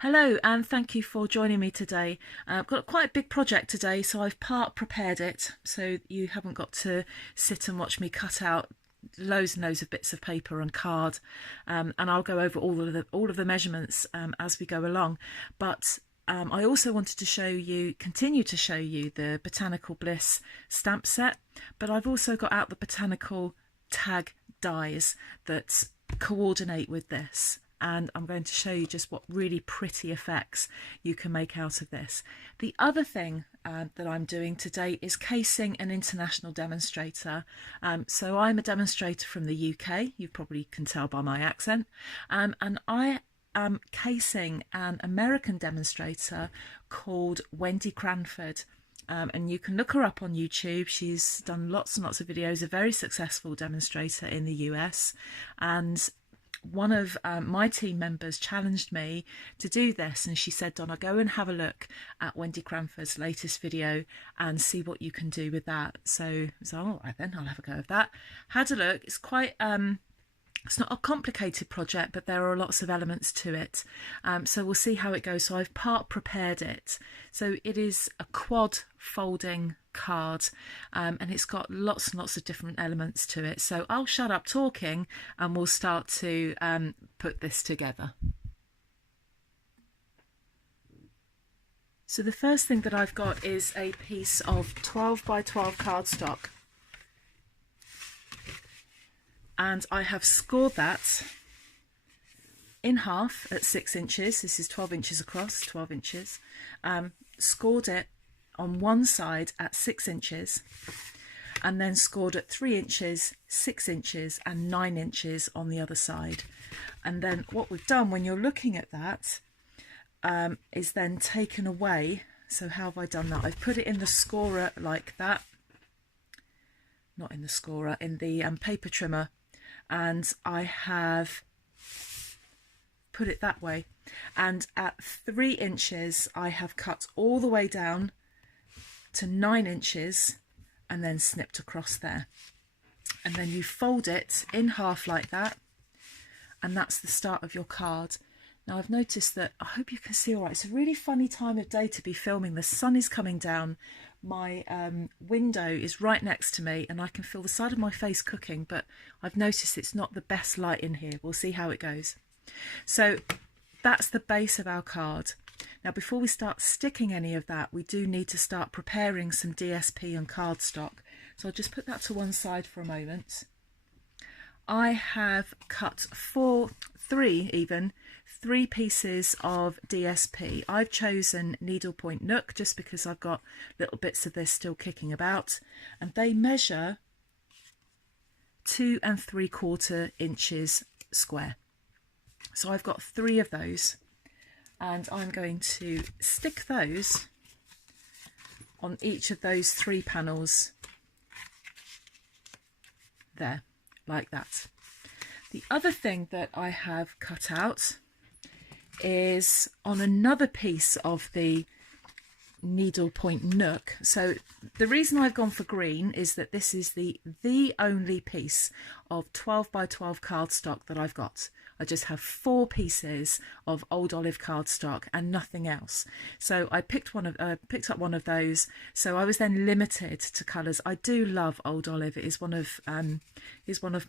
Hello and thank you for joining me today. I've got quite a big project today, so I've part prepared it so you haven't got to sit and watch me cut out loads and loads of bits of paper and card, and I'll go over all of the measurements as we go along. But I also wanted to continue to show you the Botanical Bliss stamp set, but I've also got out the Botanical tag dies that coordinate with this, and I'm going to show you just what really pretty effects you can make out of this. The other thing that I'm doing today is casing an international demonstrator. So I'm a demonstrator from the UK, you probably can tell by my accent, and I am casing an American demonstrator called Wendy Cranford. And you can look her up on YouTube. She's done lots and lots of videos, a very successful demonstrator in the US, and one of my team members challenged me to do this, and she said, Donna, go and have a look at Wendy Cranford's latest video and see what you can do with that. So all right then, I'll have a go of that. Had a look. It's quite it's not a complicated project, but there are lots of elements to it. So we'll see how it goes. So I've part prepared it. So it is a quad folding card, and it's got lots and lots of different elements to it. So I'll shut up talking and we'll start to put this together. So the first thing that I've got is a piece of 12 by 12 cardstock. And I have scored that in half at 6 inches. This is 12 inches across, 12 inches. Scored it on one side at 6 inches, and then scored at 3 inches, 6 inches and 9 inches on the other side. And then what we've done when you're looking at that is then taken away. So how have I done that? I've put it in the scorer like that. Not in the scorer, in the paper trimmer. And I have put it that way, and at 3 inches I have cut all the way down to 9 inches and then snipped across there, and then you fold it in half like that, and that's the start of your card. Now I've noticed that, I hope you can see all right, it's a really funny time of day to be filming. The sun is coming down, my window is right next to me, and I can feel the side of my face cooking, but I've noticed it's not the best light in here. We'll see how it goes. So that's the base of our card. Now before we start sticking any of that, we do need to start preparing some DSP and cardstock. So I'll just put that to one side for a moment. I have cut three pieces of DSP. I've chosen needlepoint nook just because I've got little bits of this still kicking about, and they measure 2 3/4 inches square. So I've got 3 of those, and I'm going to stick those on each of those 3 panels there, like that. The other thing that I have cut out is on another piece of the needlepoint nook. So the reason I've gone for green is that this is the only piece of 12 by 12 cardstock that I've got. I just have 4 pieces of old olive cardstock and nothing else. So I picked up one of those. So I was then limited to colours. I do love old olive. It is one of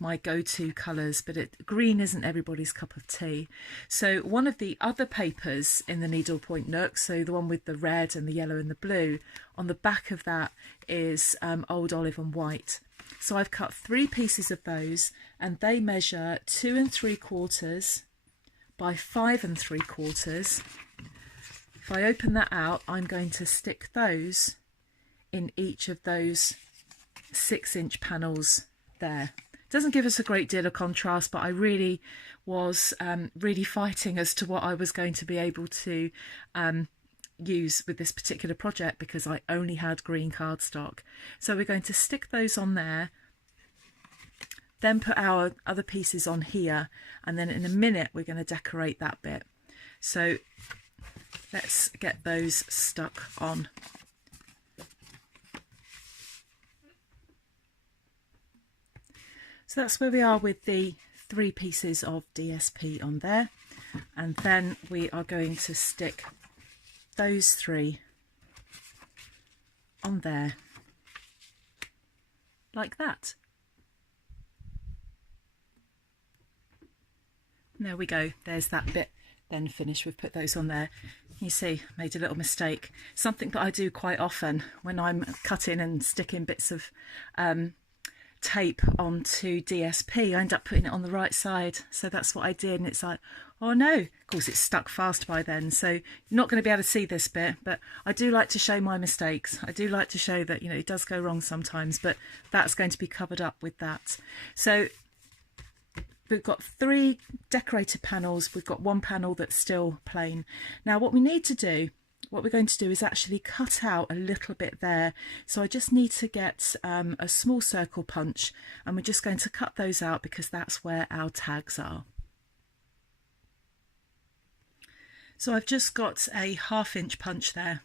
my go-to colours, but green isn't everybody's cup of tea. So one of the other papers in the needlepoint nook, so the one with the red and the yellow and the blue, on the back of that is old olive and white. So I've cut 3 pieces of those, and they measure 2 3/4 by 5 3/4. If I open that out, I'm going to stick those in each of those 6-inch panels there. It doesn't give us a great deal of contrast, but I really was really fighting as to what I was going to be able to use with this particular project because I only had green cardstock. So we're going to stick those on there, then put our other pieces on here, and then in a minute we're going to decorate that bit. So let's get those stuck on. So that's where we are with the 3 pieces of DSP on there. And then we are going to stick those 3 on there like that. There we go, there's that bit then finished. We've put those on there. You see, made a little mistake. Something that I do quite often when I'm cutting and sticking bits of tape onto DSP, I end up putting it on the right side. So that's what I did, and it's like, oh no, of course it's stuck fast by then, so you're not going to be able to see this bit, but I do like to show my mistakes. I do like to show that, you know, it does go wrong sometimes, but that's going to be covered up with that. So we've got 3 decorated panels. We've got 1 panel that's still plain. Now what we need to do, what we're going to do is actually cut out a little bit there. So I just need to get a small circle punch, and we're just going to cut those out because that's where our tags are. So I've just got a 1/2 inch punch there.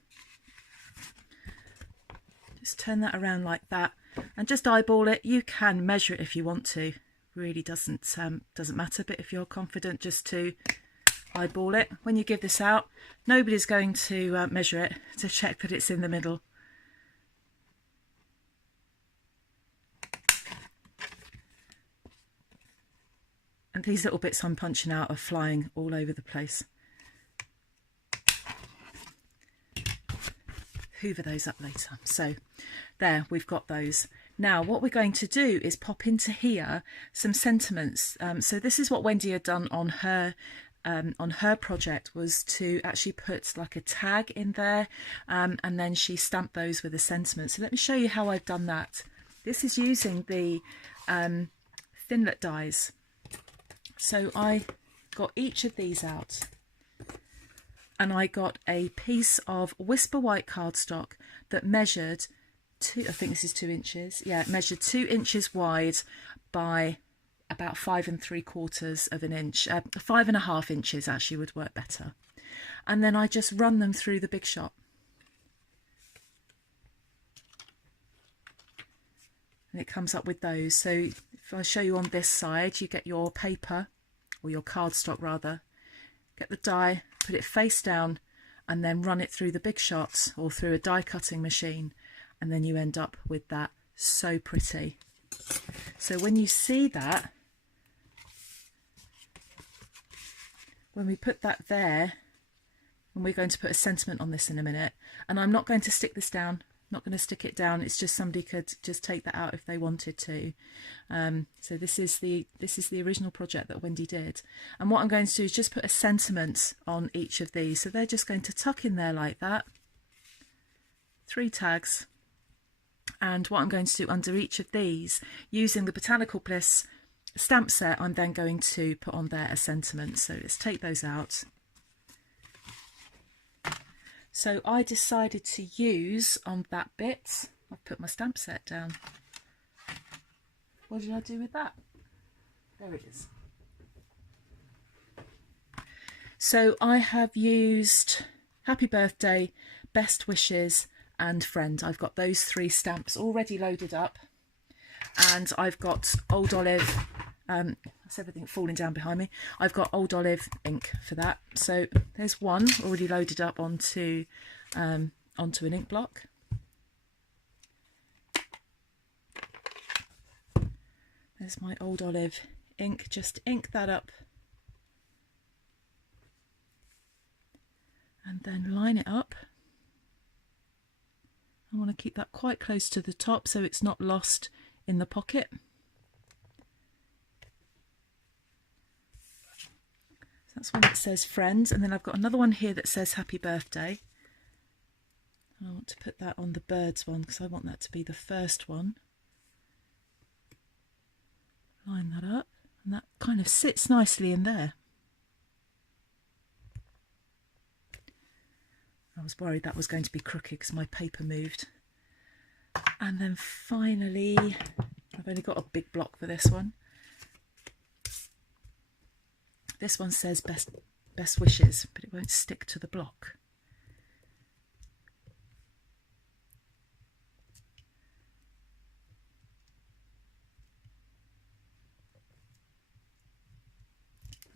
Just turn that around like that and just eyeball it. You can measure it if you want to. Really doesn't matter, but if you're confident just to eyeball it. When you give this out, nobody's going to measure it to check that it's in the middle. And these little bits I'm punching out are flying all over the place. Hoover those up later. So there, we've got those. Now what we're going to do is pop into here some sentiments. So this is what Wendy had done on her project, was to actually put like a tag in there, and then she stamped those with a sentiment. So let me show you how I've done that. This is using the Thinlet dies. So I got each of these out, and I got a piece of Whisper White cardstock that measured I think this is 2 inches. Yeah, it measured 2 inches wide by about 5 3/4 of an inch. 5 1/2 inches actually would work better. And then I just run them through the Big Shot. And it comes up with those. So if I show you on this side, you get your paper, or your cardstock rather, get the die, put it face down, and then run it through the Big Shot or through a die cutting machine. And then you end up with that. So pretty. So when you see that, when we put that there, and we're going to put a sentiment on this in a minute, and I'm not going to stick this down, not going to stick it down, it's just somebody could just take that out if they wanted to. So this is the original project that Wendy did, and what I'm going to do is just put a sentiment on each of these. So they're just going to tuck in there like that, 3 tags. And what I'm going to do under each of these, using the Botanical Bliss stamp set, I'm then going to put on there a sentiment. So let's take those out. So I decided to use on that bit, I've put my stamp set down. What did I do with that? There it is. So I have used Happy Birthday, Best Wishes and Friend. I've got those 3 stamps already loaded up, and I've got Old Olive, that's everything falling down behind me. I've got Old Olive ink for that. So there's one already loaded up onto an ink block. There's my Old Olive ink, just ink that up and then line it up. I want to keep that quite close to the top so it's not lost in the pocket. So that's one that says Friends, and then I've got another one here that says Happy Birthday. I want to put that on the birds one because I want that to be the first one. Line that up, and that kind of sits nicely in there. I was worried that was going to be crooked because my paper moved. And then finally, I've only got a big block for this one. This one says best wishes, but it won't stick to the block.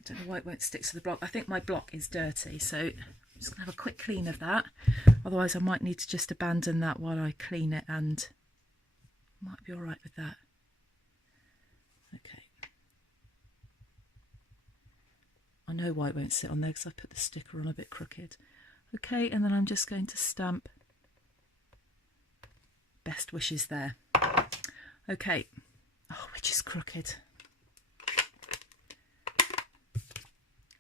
don't know why it won't stick to the block. I think my block is dirty, so I'm just going to have a quick clean of that. Otherwise I might need to just abandon that while I clean it, and might be all right with that. Okay. I know why it won't sit on there because I put the sticker on a bit crooked. Okay, and then I'm just going to stamp best wishes there. Okay. Oh, which is crooked.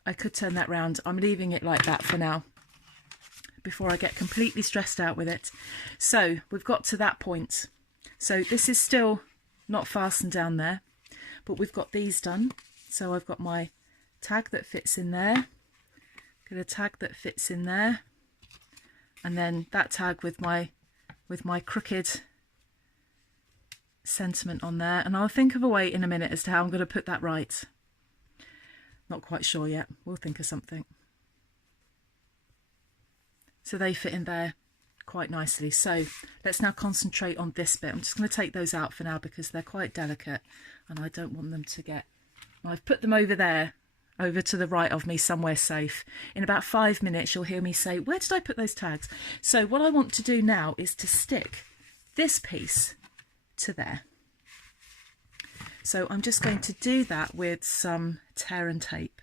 I could turn that round. I'm leaving it like that for now before I get completely stressed out with it. So we've got to that point. So this is still not fastened down there, but we've got these done. So I've got my tag that fits in there, get a tag that fits in there, and then that tag with my crooked sentiment on there. And I'll think of a way in a minute as to how I'm going to put that right. Not quite sure yet. We'll think of something. So they fit in there quite nicely. So let's now concentrate on this bit. I'm just going to take those out for now because they're quite delicate and I don't want them to get... I've put them over there, over to the right of me, somewhere safe. In about 5 minutes you'll hear me say, where did I put those tags? So what I want to do now is to stick this piece to there. So I'm just going to do that with some tear and tape.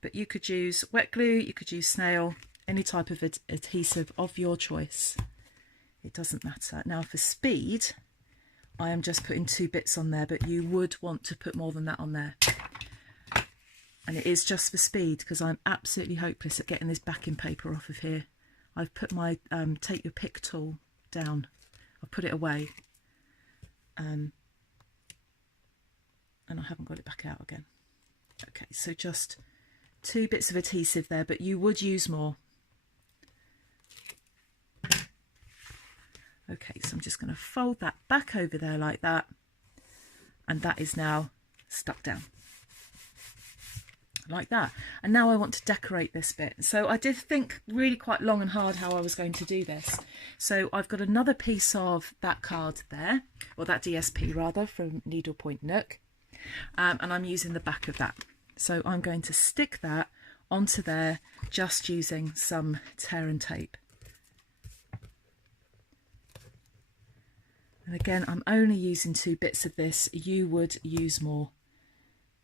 But you could use wet glue, you could use snail, any type of adhesive of your choice. It doesn't matter. Now for speed, I am just putting 2 bits on there, but you would want to put more than that on there. And it is just for speed because I'm absolutely hopeless at getting this backing paper off of here. I've put my take your pick tool down. I've put it away. And I haven't got it back out again. Okay, so just 2 bits of adhesive there, but you would use more. Okay, so I'm just going to fold that back over there like that, and that is now stuck down like that. And now I want to decorate this bit. So I did think really quite long and hard how I was going to do this. So I've got another piece of that card there, or that DSP rather, from Needlepoint Nook, and I'm using the back of that. So I'm going to stick that onto there just using some tear and tape. And again, I'm only using 2 bits of this. You would use more.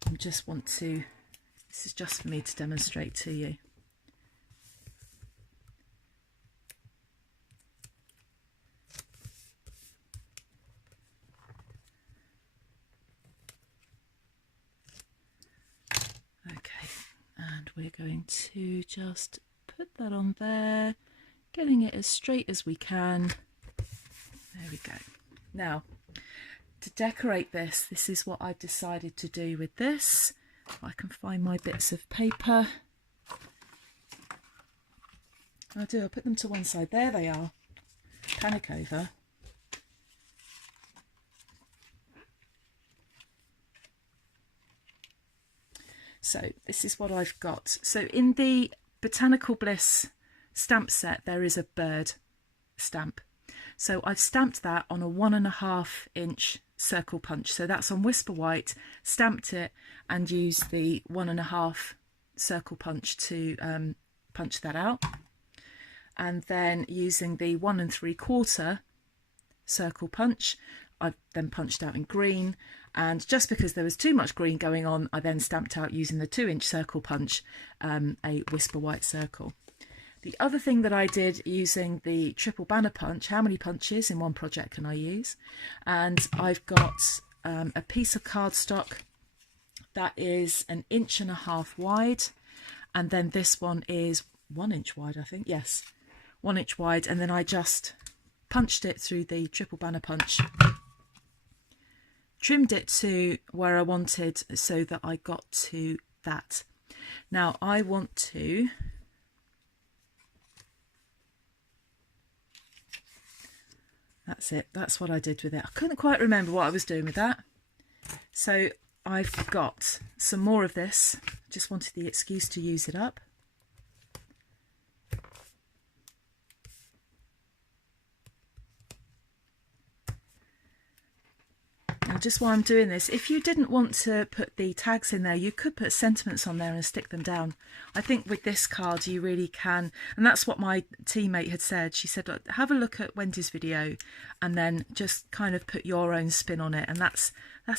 I just want to, this is just for me to demonstrate to you. Okay, and we're going to just put that on there, getting it as straight as we can. There we go. Now, to decorate this, this is what I've decided to do with this. I can find my bits of paper. I'll put them to one side. There they are. Panic over. So this is what I've got. So in the Botanical Bliss stamp set, there is a bird stamp. So I've stamped that on a 1.5 inch circle punch. So that's on Whisper White, stamped it and used the 1.5 circle punch to punch that out. And then using the 1 3/4 circle punch, I've then punched out in green. And just because there was too much green going on, I then stamped out using the 2 inch circle punch, a Whisper White circle. The other thing that I did using the triple banner punch, how many punches in one project can I use? And I've got a piece of cardstock that is 1.5 inches wide. And then this one is 1 inch wide, I think. Yes, 1 inch wide. And then I just punched it through the triple banner punch, trimmed it to where I wanted so that I got to that. Now I want to... That's it. That's what I did with it. I couldn't quite remember what I was doing with that. So I've got some more of this. Just wanted the excuse to use it up. And just while I'm doing this, if you didn't want to put the tags in there, you could put sentiments on there and stick them down. I think with this card you really can, and that's what my teammate had said. She said, look, have a look at Wendy's video and then just kind of put your own spin on it. And that's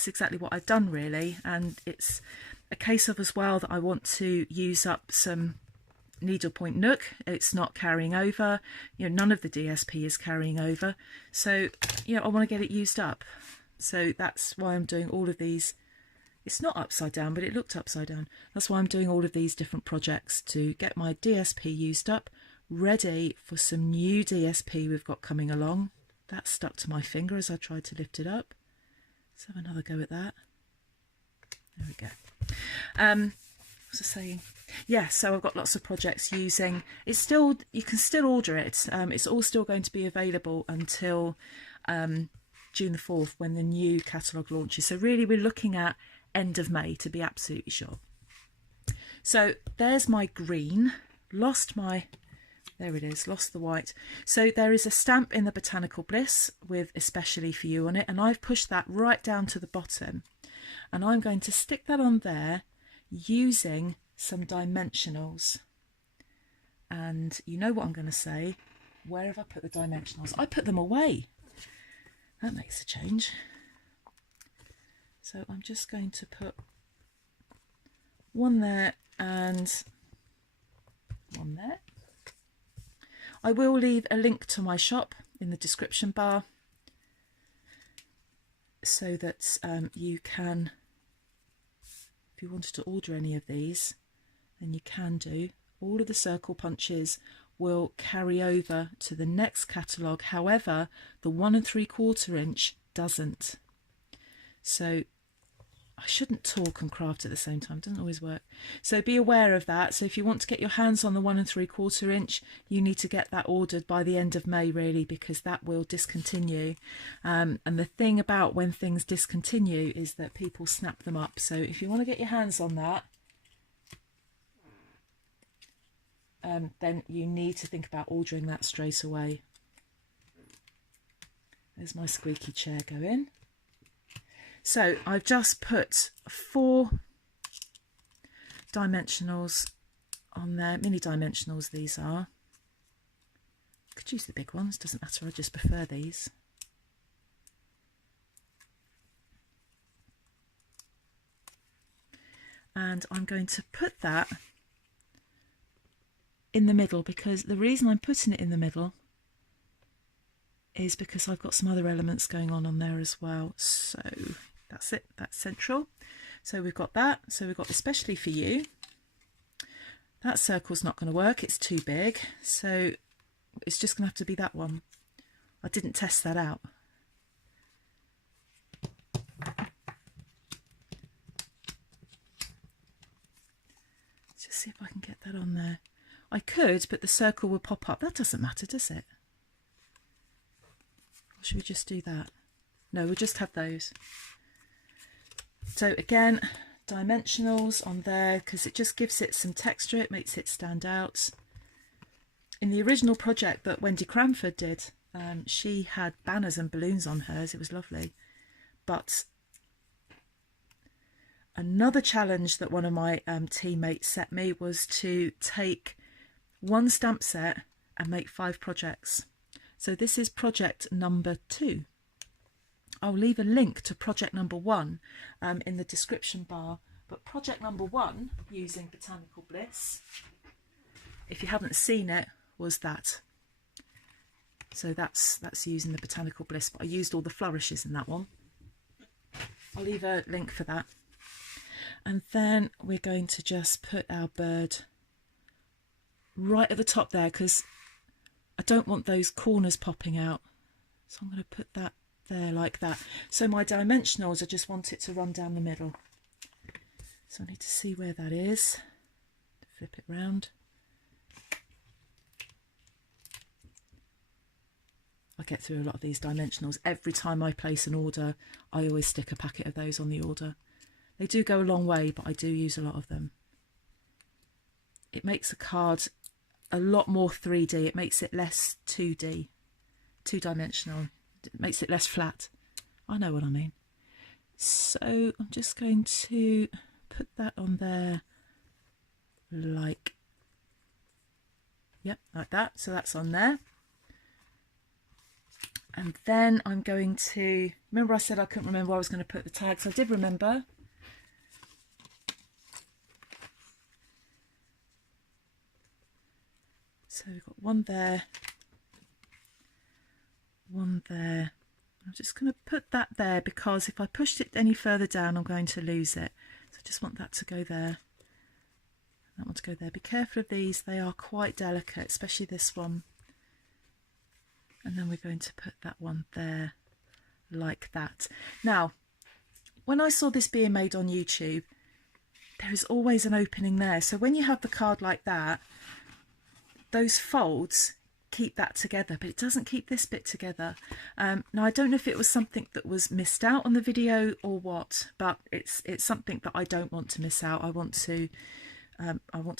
exactly what I've done really. And it's a case of as well that I want to use up some needlepoint nook. It's not carrying over, you know, none of the DSP is carrying over, so you know I want to get it used up. So that's why I'm doing all of these. It's not upside down, but it looked upside down. That's why I'm doing all of these different projects to get my DSP used up, ready for some new DSP we've got coming along. That stuck to my finger as I tried to lift it up. Let's have another go at that. There we go. What was I saying? Yeah, so I've got lots of projects using. It's still, you can still order it. It's all still going to be available until June the 4th when the new catalogue launches. So really we're looking at end of May to be absolutely sure. So there's my green. There it is, lost the white. So there is a stamp in the Botanical Bliss with especially for you on it, and I've pushed that right down to the bottom. And I'm going to stick that on there using some dimensionals. And you know what I'm going to say. Where have I put the dimensionals? I put them away. That makes a change. So I'm just going to put one there and one there. I will leave a link to my shop in the description bar so that you can, if you wanted to order any of these, then you can do. All of the circle punches will carry over to the next catalogue. However, the 1 3/4 inch doesn't. So I shouldn't talk and craft at the same time. It doesn't always work. So be aware of that. So if you want to get your hands on the 1 3/4 inch, you need to get that ordered by the end of May, really, because that will discontinue. And the thing about when things discontinue is that people snap them up. So if you want to get your hands on that, then you need to think about ordering that straight away. There's my squeaky chair going. So I've just put 4 dimensionals on there, mini dimensionals these are. Could use the big ones, doesn't matter, I just prefer these. And I'm going to put that in the middle, because the reason I'm putting it in the middle is because I've got some other elements going on there as well. So that's it, that's central. So we've got that. So we've got especially for you. That circle's not going to work, it's too big. So it's just going to have to be that one. I didn't test that out. Let's just see if I can get that on there. I could, but the circle will pop up. That doesn't matter, does it? Or should we just do that? No, we'll just have those. So again, dimensionals on there, because it just gives it some texture. It makes it stand out. In the original project that Wendy Cranford did, she had banners and balloons on hers. It was lovely. But another challenge that one of my teammates set me was to take one stamp set and make 5 projects. So this is project number 2. I'll leave a link to project number 1 in the description bar. But project number 1 using Botanical Bliss, if you haven't seen it, was that. So that's using the Botanical Bliss, but I used all the flourishes in that one. I'll leave a link for that. And then we're going to just put our bird right at the top there, because I don't want those corners popping out. So I'm going to put that there like that. So my dimensionals, I just want it to run down the middle. So I need to see where that is. Flip it round. I get through a lot of these dimensionals. Every time I place an order, I always stick a packet of those on the order. They do go a long way, but I do use a lot of them. It makes a card a lot more 3D. It makes it less 2D, 2-dimensional. It makes it less flat. I know what I mean. So I'm just going to put that on there like, yep, like that. So that's on there. And then I'm going to, remember I said I couldn't remember where I was going to put the tags. I did remember. So we've got one there, one there. I'm just going to put that there because if I pushed it any further down, I'm going to lose it. So I just want that to go there. That one to go there. Be careful of these. They are quite delicate, especially this one. And then we're going to put that one there like that. Now, when I saw this being made on YouTube, there is always an opening there. So when you have the card like that, those folds keep that together, but it doesn't keep this bit together. Now I don't know if it was something that was missed out on the video or what, but it's something that I don't want to miss out. I want to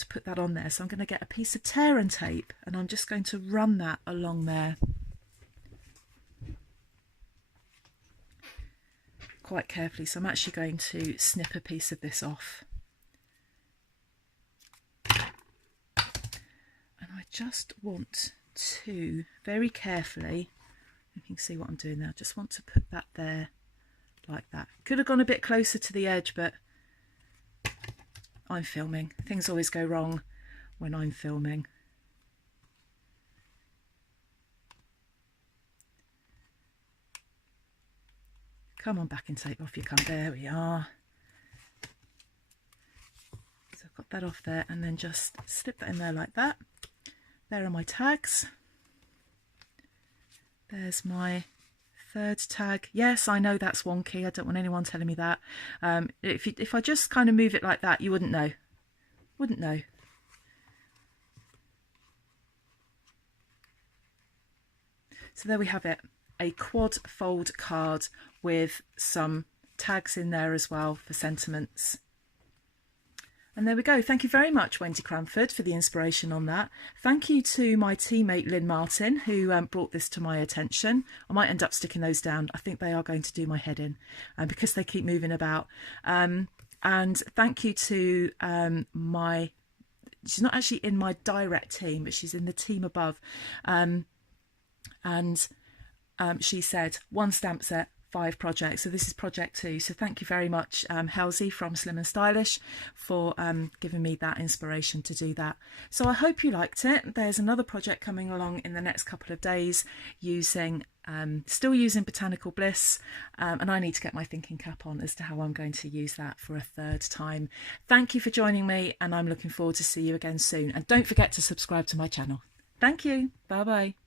put that on there. So I'm going to get a piece of tear and tape and I'm just going to run that along there quite carefully. So I'm actually going to snip a piece of this off. And I just want to, very carefully, you can see what I'm doing now, just want to put that there like that. Could have gone a bit closer to the edge, but I'm filming. Things always go wrong when I'm filming. Come on, back and tape off, you come. There we are. So I've got that off there and then just slip that in there like that. There are my tags. There's my third tag. Yes, I know that's wonky. I don't want anyone telling me that. If I just kind of move it like that, you wouldn't know. Wouldn't know. So there we have it. A quad fold card with some tags in there as well for sentiments. And there we go. Thank you very much, Wendy Cranford, for the inspiration on that. Thank you to my teammate Lynn Martin, who brought this to my attention. I might end up sticking those down. I think they are going to do my head in because they keep moving about. And thank you to she's not actually in my direct team, but she's in the team above. She said 1 stamp set, 5 projects. So this is project 2. So thank you very much, Halsey from Slim and Stylish, for giving me that inspiration to do that. So I hope you liked it. There's another project coming along in the next couple of days using still using Botanical Bliss, and I need to get my thinking cap on as to how I'm going to use that for a 3rd time. Thank you for joining me, and I'm looking forward to see you again soon. And don't forget to subscribe to my channel. Thank you. Bye bye.